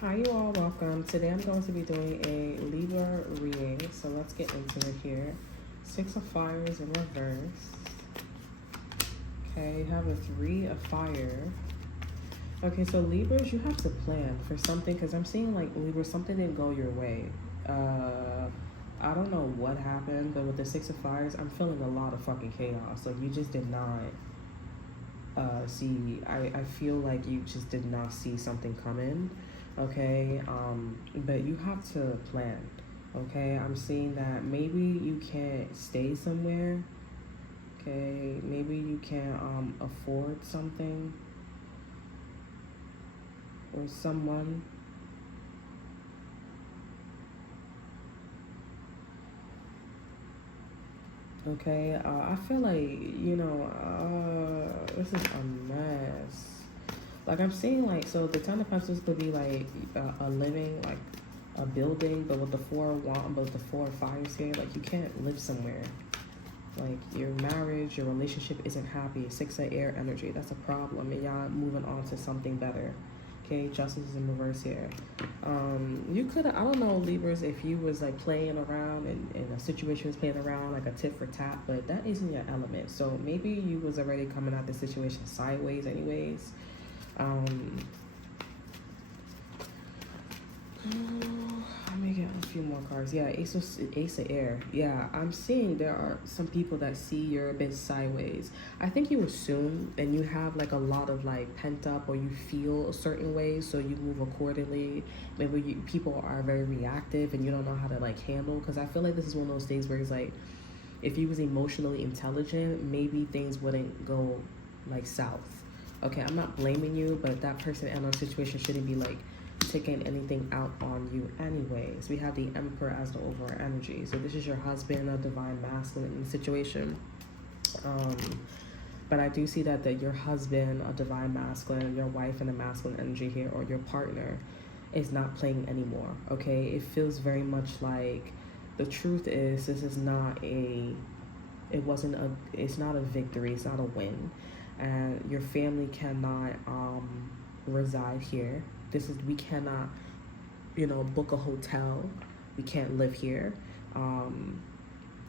Hi, you all. Welcome. Today I'm going to be doing a Libra reading. So let's get into it here. Six of Fires in reverse. Okay, you have a Three of Fire. Okay, so Libras, you have to plan for something because I'm seeing like Libra, something didn't go your way. I don't know what happened, but with the Six of Fires, I'm feeling a lot of fucking chaos. Like you just did not see. I feel like you just did not see something coming. Okay, but you have to plan. Okay, I'm seeing that maybe you can't stay somewhere. Okay, maybe you can't afford something or someone. Okay, I feel like, this is a mess. Like I'm seeing like, so the Ten of Pentacles could be like a living, like a building, but with the Four of Fires here, like you can't live somewhere. Like your marriage, your relationship isn't happy. Six of Air energy, that's a problem, and y'all moving on to something better. Okay, Justice is in reverse here. You could, I don't know, Libras, if you was like playing around and a situation was playing around like a tit for tat, but that isn't your element. So maybe you was already coming at the situation sideways anyways. Let me get a few more cards. Yeah, Ace of Air. Yeah, I'm seeing there are some people that see you're a bit sideways. I think you assume and you have like a lot of like pent up, or you feel a certain way, so you move accordingly. Maybe people are very reactive and you don't know how to like handle, because I feel like this is one of those days where it's like, if you was emotionally intelligent, maybe things wouldn't go like south. Okay, I'm not blaming you, but that person and our situation shouldn't be like taking anything out on you anyways. We have the Emperor as the overall energy. So this is your husband, a divine masculine situation. But I do see that your husband, a divine masculine, your wife and a masculine energy here, or your partner is not playing anymore. Okay, it feels very much like, the truth is, this is not it's not a victory, it's not a win. And your family cannot reside here. We cannot, book a hotel. We can't live here,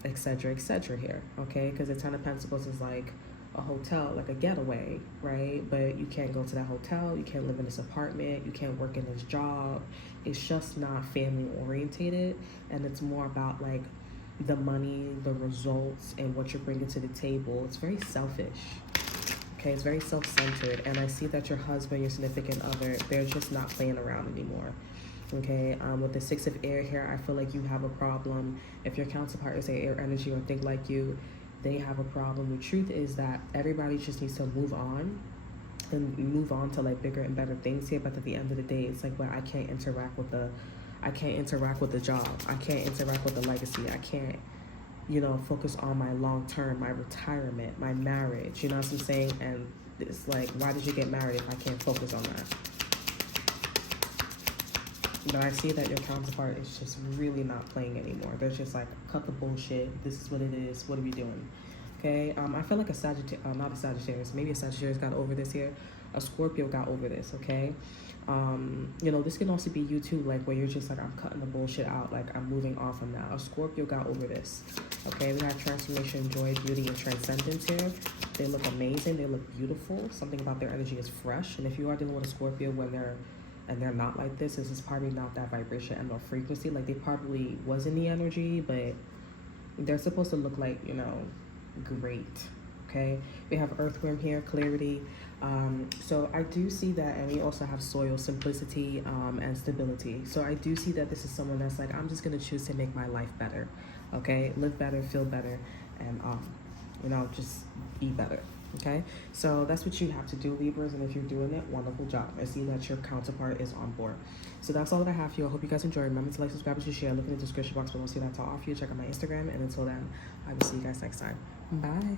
etc., etc. here, okay? Because the Ten of Pentacles is like a hotel, like a getaway, right? But you can't go to that hotel. You can't live in this apartment. You can't work in this job. It's just not family orientated, and it's more about like the money, the results, and what you're bringing to the table. It's very selfish. Okay, it's very self-centered, and I see that your husband, your significant other, they're just not playing around anymore. Okay, with the Six of Air here, I feel like you have a problem. If your counterpart is an air energy or think like you, they have a problem. The truth is that everybody just needs to move on to like bigger and better things here. But at the end of the day, it's like, well, I can't interact with the job. I can't interact with the legacy. I can't, focus on my long term, my retirement, my marriage, you know what I'm saying? And it's like, why did you get married if I can't focus on that? But I see that your counterpart is just really not playing anymore. They're just like, cut the bullshit. This is what it is. What are we doing? Okay. I feel like not a Sagittarius. Maybe a Sagittarius got over this here. A Scorpio got over this. Okay. This can also be you too, like where you're just like, I'm cutting the bullshit out, like I'm moving on from that. A Scorpio got over this. Okay, we have transformation, joy, beauty, and transcendence here. They look amazing. They look beautiful. Something about their energy is fresh. And if you are dealing with a Scorpio when they're not like this is probably not that vibration and or frequency. Like they probably was in the energy, but they're supposed to look like, great. Okay, we have earthworm here, clarity. So I do see that, and we also have soil, simplicity, and stability. So I do see that this is someone that's like, I'm just gonna choose to make my life better. Okay, live better, feel better, and just be better. Okay, so that's what you have to do, Libras, and if you're doing it, wonderful job. I see that your counterpart is on board. So that's all that I have for you. I hope you guys enjoy. Remember to like, subscribe, and share. Look in the description box below. See that to offer you. Check out my Instagram, and until then, I will see you guys next time. Bye.